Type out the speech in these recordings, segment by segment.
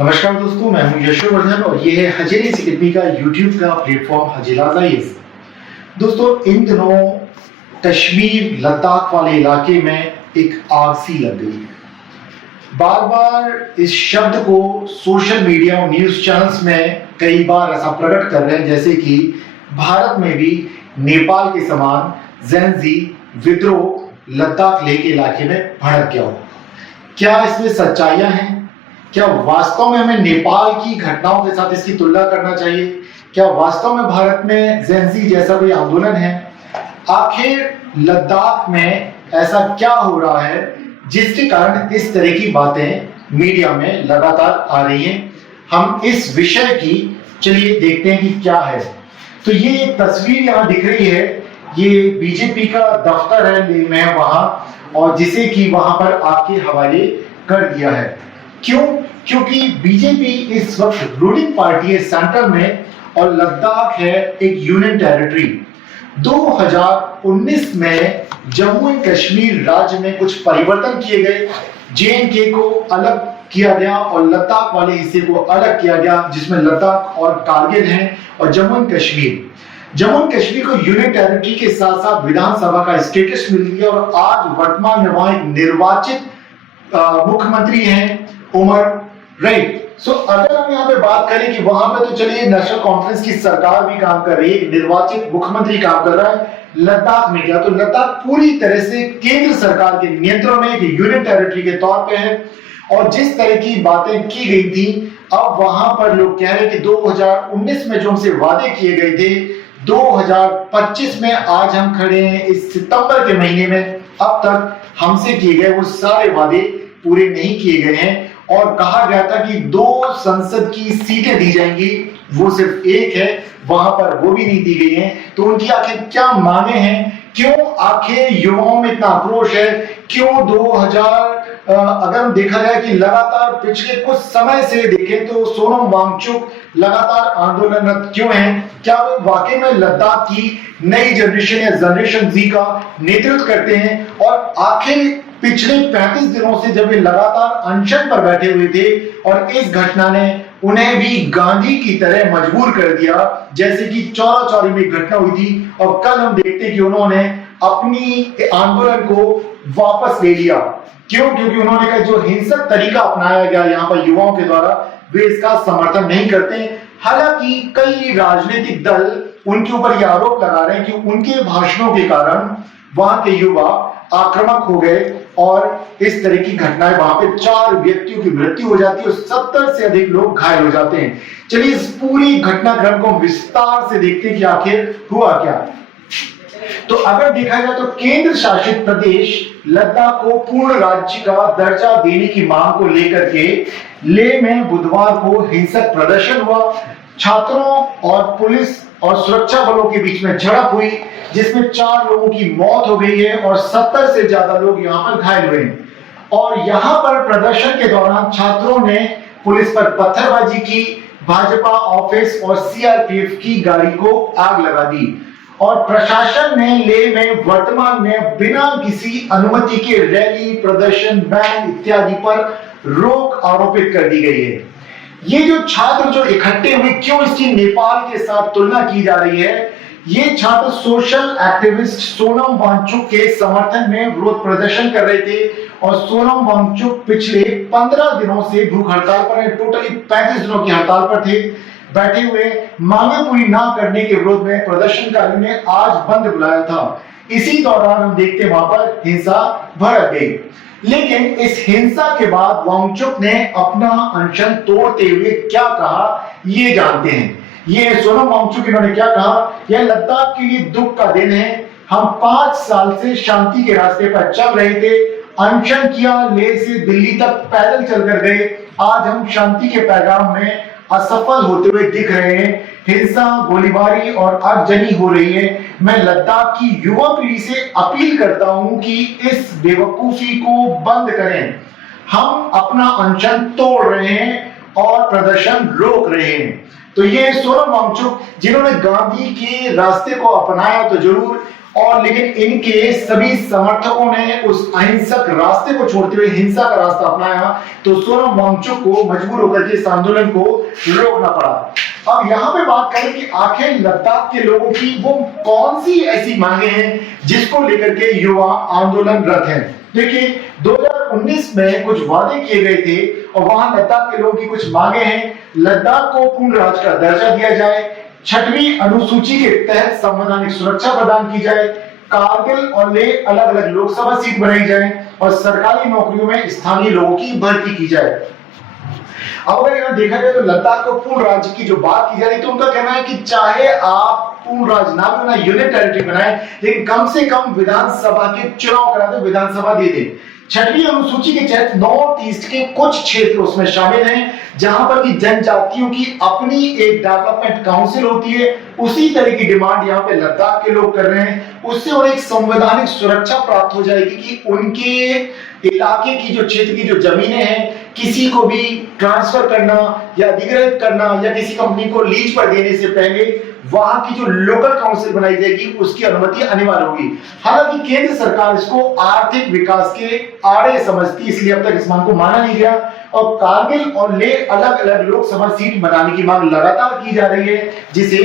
नमस्कार दोस्तों, मैं हूं यशोवर्धन और ये है हजेरी एकेडमी का यूट्यूब का प्लेटफॉर्म हजीलाजा। दोस्तों, इन दिनों कश्मीर लद्दाख वाले इलाके में एक आग सी लग गई है। बार बार इस शब्द को सोशल मीडिया और न्यूज चैनल्स में कई बार ऐसा प्रकट कर रहे हैं जैसे कि भारत में भी नेपाल के समान जेनजी विद्रोह लद्दाख लेह के इलाके में भड़क गया हो। क्या इसमें सच्चाइयां हैं? क्या वास्तव में हमें नेपाल की घटनाओं के साथ इसकी तुलना करना चाहिए? क्या वास्तव में भारत में जेनजी जैसा कोई आंदोलन है? आखिर लद्दाख में ऐसा क्या हो रहा है जिसके कारण इस तरह की बातें मीडिया में लगातार आ रही हैं? हम इस विषय की चलिए देखते हैं कि क्या है। तो ये एक तस्वीर यहाँ दिख रही है, ये बीजेपी का दफ्तर है लेह में वहां, और जिसे कि वहां पर आपके हवाले कर दिया है। क्यों? क्योंकि बीजेपी इस वक्त रूलिंग पार्टी है सेंटर में और लद्दाख है एक यूनियन टेरिटरी। 2019 में जम्मू एंड कश्मीर राज्य में कुछ परिवर्तन किए गए, जेएनके को अलग किया गया और लद्दाख वाले हिस्से को अलग किया गया, जिसमें लद्दाख और कारगिल हैं, और जम्मू एंड कश्मीर को यूनियन टेरिटरी के साथ साथ विधानसभा का स्टेटस मिल गया और आज वर्तमान में वहां एक निर्वाचित मुख्यमंत्री हैं उमर, राइट। सो अगर हम यहाँ पे बात करें कि वहां पे तो चलिए नेशनल कॉन्फ्रेंस की सरकार भी काम कर रही है, निर्वाचित मुख्यमंत्री काम कर रहा है। लद्दाख में क्या? तो लद्दाख पूरी तरह से केंद्र सरकार के नियंत्रण में एक यूनियन टेरिटरी के तौर पे है। और जिस तरह की बातें की गई थी, अब वहां पर लोग कह रहे हैं कि 2019 में जो हमसे वादे किए गए थे, 2025 में आज हम खड़े हैं इस सितंबर के महीने में, अब तक हमसे किए गए वो सारे वादे पूरे नहीं किए गए हैं। और कहा गया था कि 2 संसद की सीटें दी जाएंगी, वो सिर्फ एक है, वहां पर वो भी नहीं दी गई है। तो उनकी आखिर क्या मांगे हैं? क्यों आखिर युवाओं में इतना आक्रोश है? क्यों 2000 अगर हम देखा जाए कि लगातार पिछले कुछ समय से देखें तो सोनम वांगचुक लगातार आंदोलनरत क्यों हैं? क्या वे वाकई में लद्दाख की नई जनरेशन या जनरेशन जी का नेतृत्व करते हैं? और आखिर पिछले 35 दिनों से जब वे लगातार अनशन पर बैठे हुए थे और इस घटना ने उन्हें भी गांधी की तरह मजबूर कर दिया, जैसे कि चौरा चौरी में घटना हुई थी, और कल हम देखते हैं कि उन्होंने अपनी आंदोलन को वापस ले लिया। क्यों? क्योंकि उन्होंने कहा जो हिंसक तरीका अपनाया गया यहाँ पर युवाओं के द्वारा, वे इसका समर्थन नहीं करते। हालांकि कई राजनीतिक दल उनके ऊपर यह आरोप लगा रहे हैं कि उनके भाषणों के कारण वहां के युवा आक्रामक हो गए और इस तरह की घटनाएं, वहां पे 4 व्यक्तियों की मृत्यु हो जाती है और 70 से अधिक लोग घायल हो जाते हैं। चलिए इस पूरी घटनाक्रम को विस्तार से देखते हैं कि आखिर हुआ क्या। तो अगर देखा जाए तो केंद्र शासित प्रदेश लद्दाख को पूर्ण राज्य का दर्जा देने की मांग को लेकर के लेह में बुधवार को हिंसक प्रदर्शन हुआ। छात्रों और पुलिस और सुरक्षा बलों के बीच में झड़प हुई, जिसमें 4 लोगों की मौत हो गई है और 70 से ज्यादा लोग यहां पर घायल हुए हैं। और यहां पर प्रदर्शन के दौरान छात्रों ने पुलिस पर पत्थरबाजी की, भाजपा ऑफिस और सीआरपीएफ की गाड़ी को आग लगा दी, और प्रशासन ने लेह में वर्तमान में बिना किसी अनुमति के रैली, प्रदर्शन, बैन इत्यादि पर रोक आरोपित कर दी गई है। ये जो छात्र जो इकट्ठे हुए, क्यों इसकी नेपाल के साथ तुलना की जा रही है? ये छात्र सोशल एक्टिविस्ट सोनम वांगचुक के समर्थन में विरोध प्रदर्शन कर रहे थे, और सोनम वांगचुक पिछले 15 दिनों से भूख हड़ताल पर, टोटली 35 दिनों की हड़ताल पर थे, बैठे हुए। मांगे पूरी ना करने के विरोध में प्रदर्शनकारियों ने आज बंद बुलाया था। इसी दौरान हम देखते वहां पर हिंसा भड़क गई, लेकिन इस हिंसा के बाद वांगचुक ने अपना अनशन तोड़ते हुए क्या कहा, ये जानते हैं। ये सोनम वांगचुक इन्होंने क्या कहा? यह लद्दाख के लिए दुख का दिन है। हम 5 साल से शांति के रास्ते पर चल रहे थे, अनशन किया, लेह से दिल्ली तक पैदल चलकर गए। आज हम शांति के पैगाम में असफल होते हुए दिख रहे हैं। हिंसा, गोलीबारी और आगजनी हो रही है। मैं लद्दाख की युवा पीढ़ी से अपील करता हूं कि इस बेवकूफी को बंद करें। हम अपना अनशन तोड़ रहे हैं और प्रदर्शन रोक रहे हैं। तो ये सोनम वांगचुक, जिन्होंने गांधी के रास्ते को अपनाया तो जरूर, और लेकिन इनके सभी समर्थकों ने उस अहिंसक रास्ते को छोड़ते हुए हिंसा का रास्ता अपनाया, तो सोनम वांगचुक को मजबूर होकर के इस आंदोलन को रोकना पड़ा। अब यहाँ पे बात करें कि आखिर लद्दाख के लोगों की वो कौन सी ऐसी मांगे हैं जिसको लेकर के युवा आंदोलनरत हैं। देखिए 2019 में कुछ वादे किए गए थे और वहां लद्दाख के लोगों की कुछ मांगे हैं। लद्दाख को पूर्ण राज्य का दर्जा दिया जाए, 6वीं अनुसूची के तहत संवैधानिक सुरक्षा प्रदान की जाए, कारगिल और लेह अलग अलग लोकसभा सीट बनाई जाए और सरकारी नौकरियों में स्थानीय लोगों की भर्ती की जाए। अब अगर यहाँ देखा जाए तो लद्दाख को पूर्ण राज्य की जो बात की जा रही है, तो उनका कहना है कि चाहे आप पूर्ण राज्य ना भी बनाए, यूनियन टेरिटरी बनाए, लेकिन कम से कम विधानसभा के चुनाव करा दे, विधानसभा दे दे। 6वीं अनुसूची के तहत नॉर्थ ईस्ट के कुछ क्षेत्र उसमें शामिल हैं जहां पर की जनजातियों की अपनी एक डेवलपमेंट काउंसिल होती है। उसी तरह की डिमांड यहाँ पे लद्दाख के लोग कर रहे हैं। उससे उन्हें एक संवैधानिक सुरक्षा प्राप्त हो जाएगी कि उनके इलाके की जो क्षेत्र की जो जमीनें हैं किसी को भी ट्रांसफर करना या अधिग्रहित करना या किसी कंपनी को लीज पर देने से पहले वहां की जो लोकल काउंसिल बनाई जाएगी उसकी अनुमति अनिवार्य होगी। हालांकि केंद्र सरकार इसको आर्थिक विकास के आड़े समझती, इसलिए अब तक इस मांग को माना नहीं गया और कारगिल और लेह अलग अलग लोकसभा सीट बनाने की मांग लगातार की जा रही है, जिसे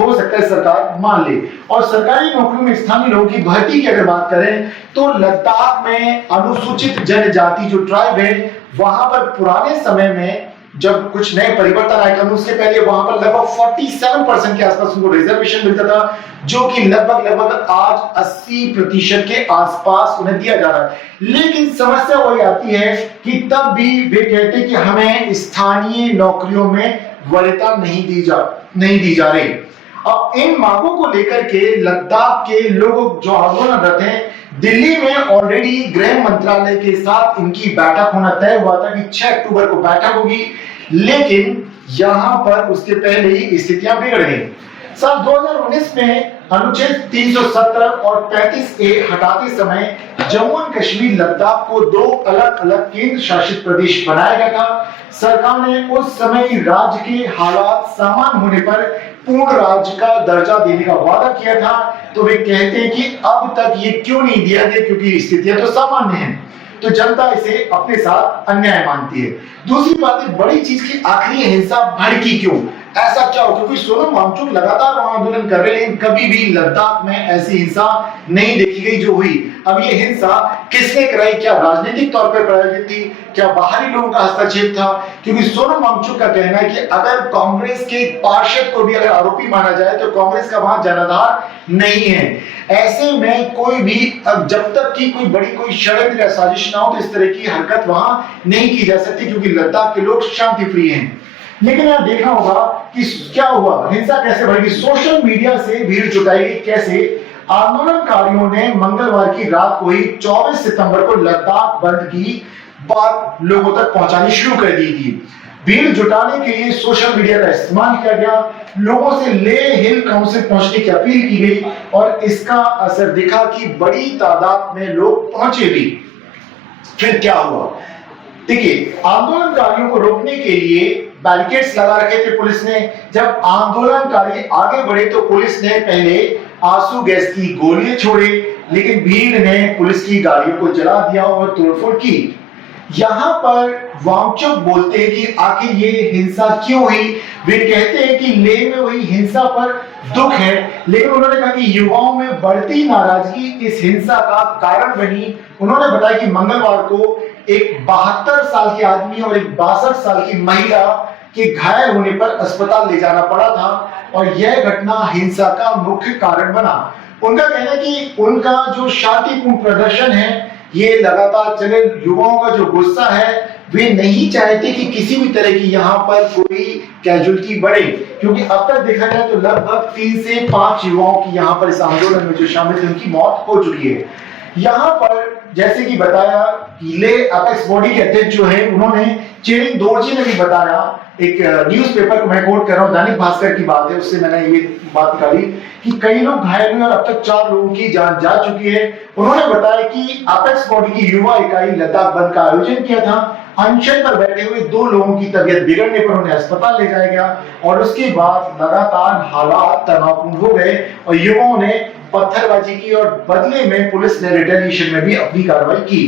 हो सकता है सरकार मान ले। और सरकारी नौकरियों में स्थानीय लोगों की भर्ती की अगर बात करें तो लद्दाख में अनुसूचित जनजाति जो ट्राइब है वहां पर पुराने समय में जब कुछ नए परिवर्तन आए कानून से पहले वहां पर लगभग 47% के आसपास उनको रिजर्वेशन मिलता था, जो कि लगभग आज 80% के आसपास उन्हें दिया जा रहा है। लेकिन समस्या वही आती है कि तब भी वे कहते कि हमें स्थानीय नौकरियों में वरीयता नहीं दी जा रही। अब इन मांगों को लेकर के लद्दाख के लोग जो आंदोलनरत हैं, दिल्ली में ऑलरेडी गृह मंत्रालय के साथ इनकी बैठक होना तय हुआ था कि 6 अक्टूबर को बैठक होगी, लेकिन यहां पर उसके पहले ही स्थितियां बिगड़ गई। साल 2019 में अनुच्छेद 317 और 35A हटाते समय जम्मू एंड कश्मीर लद्दाख को 2 अलग अलग केंद्र शासित प्रदेश बनाया गया था। सरकार ने उस समय राज्य के हालात सामान्य होने पर पूर्ण राज्य का दर्जा देने का वादा किया था, तो वे कहते हैं कि अब तक ये क्यों नहीं दिया गया, क्योंकि स्थितियां तो सामान्य हैं, तो जनता इसे अपने साथ अन्याय मानती है। दूसरी बात है बड़ी चीज की, आखिर हिंसा भड़की क्यों, ऐसा क्या हो, क्योंकि सोनम वांगचुक लगातार वहां आंदोलन कर रहे हैं, लेकिन कभी भी लद्दाख में ऐसी हिंसा नहीं देखी गई जो हुई। अब ये हिंसा किसने कराई, क्या राजनीतिक तौर पर प्रायोजित थी, क्या बाहरी लोगों का हस्तक्षेप था? क्योंकि सोनम वांगचुक का कहना है कि अगर कांग्रेस के पार्षद को भी अगर आरोपी माना जाए तो कांग्रेस का वहां जनाधार नहीं है। ऐसे में कोई भी जब तक की कोई बड़ी कोई षड्यंत्र या साजिश ना हो तो इस तरह की हरकत वहां नहीं की जा सकती, क्योंकि लद्दाख के लोग शांति प्रिय हैं। लेकिन यहां देखा होगा कि क्या हुआ, हिंसा कैसे बढ़ी, सोशल मीडिया से भीड़ जुटाई गई। कैसे? आंदोलनकारियों ने मंगलवार की रात को ही 24 सितंबर को लद्दाख बंद की बात लोगों तक पहुंचानी शुरू कर दी थी। भीड़ जुटाने के लिए सोशल मीडिया का इस्तेमाल किया गया, लोगों से लेह हिल काउंसिल पहुंचने की अपील की गई और इसका असर दिखा कि बड़ी तादाद में लोग पहुंचे भी। फिर क्या हुआ? देखिए, आंदोलनकारियों को रोकने के लिए बैरिकेड्स लगा रखे थे पुलिस ने। जब आंदोलनकारी आगे बढ़े तो पुलिस ने पहले आंसू गैस की गोलियां छोड़े, लेकिन भीड़ ने पुलिस की गाड़ियों को जला दिया और तोड़फोड़ की। यहां पर वांगचुक बोलते हैं कि आखिर ये हिंसा क्यों हुई। वे कहते हैं कि लेह में हुई हिंसा पर दुख है, लेकिन उन्होंने कहा कि युवाओं में बढ़ती नाराजगी इस हिंसा का कारण बनी। उन्होंने बताया कि मंगलवार को एक 72 साल के आदमी और एक 62 साल की महिला के घायल होने पर अस्पताल ले जाना पड़ा था और यह घटना हिंसा का मुख्य कारण बना। उनका कहना है कि उनका जो शांतिपूर्ण प्रदर्शन है ये लगातार चले। युवाओं का जो गुस्सा है, वे नहीं चाहते कि किसी भी तरह की यहाँ पर कोई कैजुअलिटी बढ़े, क्योंकि अब तक देखा जाए तो लगभग 3 से 5 युवाओं की यहाँ पर इस आंदोलन में जो शामिल थे उनकी मौत हो चुकी है। यहाँ पर जैसे कि बताया लेह अपेक्स बॉडी के अध्यक्ष जो है उन्होंने चेरिंग दोरजी ने भी बताया, एक न्यूज़पेपर को मैं कोट कर रहा हूँ, दैनिक भास्कर की बात है, उससे मैंने ये बात निकाली कि कई लोग घायल हुए और अब तक 4 लोगों की जान जा चुकी है। उन्होंने बताया कि अपेक्स बॉडी की युवा इकाई लद्दाख बंद का आयोजन किया था। अनशन पर बैठे हुए 2 लोगों की तबीयत बिगड़ने पर उन्हें अस्पताल ले जाया गया और उसके बाद लगातार हालात तनावपूर्ण हो गए और युवाओं ने पत्थरबाजी की और बदले में पुलिस ने रिटेलिएशन में भी अपनी कार्रवाई की।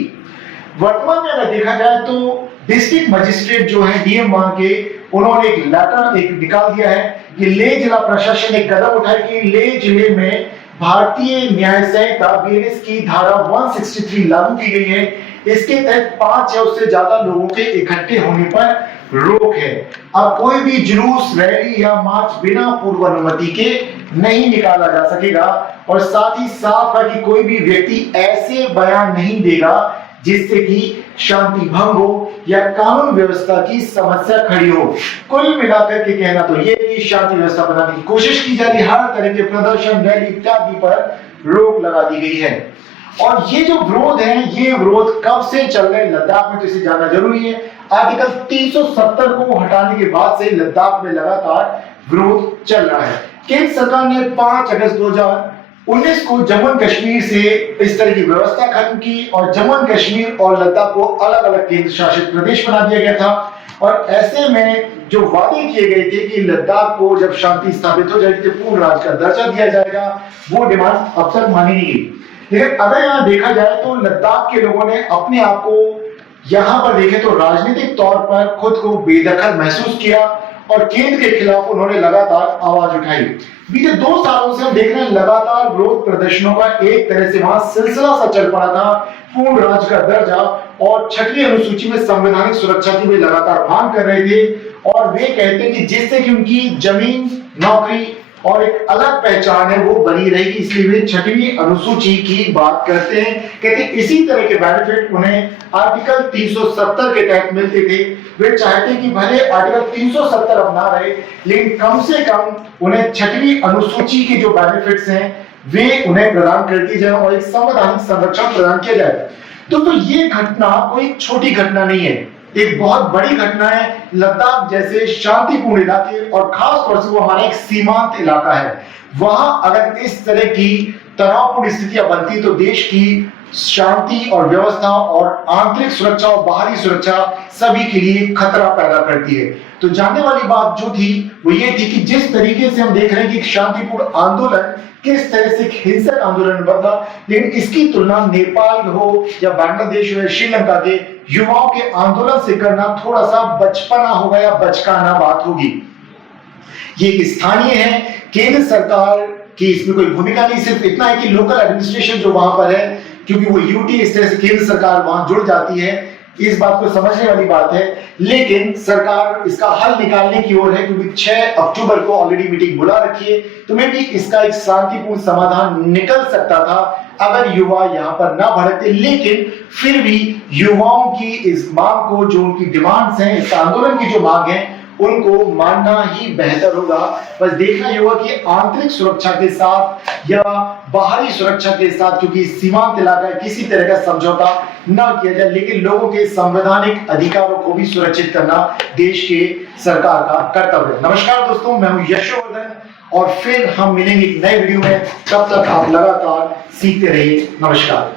वर्तमान में अगर देखा जाए तो डिस्ट्रिक्ट मजिस्ट्रेट जो है डीएम वहां के, उन्होंने एक लेटर निकाल दिया है कि ले जिला प्रशासन ने कदम उठाया कि ले जिले में भारतीय न्याय संहिता बीएनएस की धारा 163 लागू की गई है। इसके तहत 5 या उससे ज्यादा लोगों के इकट्ठे होने पर रोक है। अब कोई भी जुलूस, रैली या मार्च बिना पूर्व अनुमति के नहीं निकाला जा सकेगा और साथ ही साफ है कि कोई भी व्यक्ति ऐसे बयान नहीं देगा जिससे कि शांति भंग हो या कानून व्यवस्था की समस्या खड़ी हो। कुल मिलाकर के कहना तो ये कि शांति व्यवस्था बनाने की कोशिश की जा रही है, हर तरह के प्रदर्शन, रैली इत्यादि पर रोक लगा दी गई है। और ये जो विरोध है, ये विरोध कब से चल रहे हैं लद्दाख में, तो इसे जानना जरूरी है। आर्टिकल 370 को हटाने के बाद से लद्दाख में लगातार विरोध चल रहा है। केंद्र सरकार ने 5 अगस्त 2019 को जम्मू एंड कश्मीर से इस तरह की व्यवस्था खत्म की और जम्मू एंड कश्मीर और लद्दाख को अलग अलग केंद्र शासित प्रदेश बना दिया गया था। और ऐसे में जो वादे किए गए थे कि लद्दाख को जब शांति स्थापित हो जाएगी तो पूर्ण राज्य का दर्जा दिया जाएगा, वो डिमांड अब तक मानी नहीं गई। लेकिन अगर यहाँ देखा जाए तो लद्दाख के लोगों ने अपने आप को यहाँ पर देखे तो राजनीतिक तौर पर खुद को बेदखल महसूस किया और केंद्र के खिलाफ उन्होंने लगातार आवाज उठाई। बीते 2 सालों से हम देख रहे हैं लगातार विरोध प्रदर्शनों का एक तरह से वहां सिलसिला सा चल पड़ा था। पूर्ण राज्य का दर्जा और 6वीं अनुसूची में संवैधानिक सुरक्षा की वे लगातार मांग कर रहे थे और वे कहते हैं कि जिससे कि उनकी जमीन, नौकरी और एक अलग पहचान है वो बनी रहेगी, इसलिए वे 6वीं अनुसूची की बात करते हैं। कहते हैं इसी तरह के बेनिफिट उन्हें आर्टिकल 370 के तहत मिलते थे। वे चाहते कि भले आर्टिकल 370 अब ना रहे, लेकिन कम से कम उन्हें 6वीं अनुसूची के जो बेनिफिट्स हैं वे उन्हें प्रदान कर दी जाए और एक संवैधानिक संरक्षण प्रदान किया जाए। तो ये घटना कोई छोटी घटना नहीं है, एक बहुत बड़ी घटना है। लद्दाख जैसे शांतिपूर्ण इलाके और खास तौर से वो हमारा एक सीमांत इलाका है, वहां अगर इस तरह की तनावपूर्ण स्थितियां बनती तो देश की शांति और व्यवस्था और आंतरिक सुरक्षा और बाहरी सुरक्षा सभी के लिए खतरा पैदा करती है। तो जानने वाली बात जो थी वो ये थी कि जिस तरीके से हम देख रहे हैं कि शांतिपूर्ण आंदोलन किस तरह से हिंसक आंदोलन बदला, लेकिन इसकी तुलना नेपाल हो या बांग्लादेश हो या श्रीलंका के युवाओं के आंदोलन से करना थोड़ा सा बचपना होगा या बचकाना बात होगी। ये एक स्थानीय है, केंद्र सरकार की इसमें कोई भूमिका नहीं, सिर्फ इतना है कि लोकल एडमिनिस्ट्रेशन जो वहां पर है, क्योंकि वो यूटी इस तरह से केंद्र सरकार वहां जुड़ जाती है, इस बात को समझने वाली बात है। लेकिन सरकार इसका हल निकालने की ओर है, क्योंकि 6 अक्टूबर को ऑलरेडी मीटिंग बुला रखी है, तो मे भी इसका एक शांतिपूर्ण समाधान निकल सकता था अगर युवा यहाँ पर ना भड़कते। लेकिन फिर भी युवाओं की इस मांग को, जो उनकी डिमांड्स हैं, इस आंदोलन की जो मांग है, उनको मानना ही बेहतर होगा। बस देखना ये होगा कि आंतरिक सुरक्षा के साथ या बाहरी सुरक्षा के साथ, क्योंकि सीमांत इलाका है, किसी तरह का समझौता ना किया जाए, लेकिन लोगों के संवैधानिक अधिकारों को भी सुरक्षित करना देश के सरकार का कर्तव्य है। नमस्कार दोस्तों, मैं हूं यशोवर्धन और फिर हम मिलेंगे एक नए वीडियो में। तब तक आप लगातार सीखते रहिए। नमस्कार।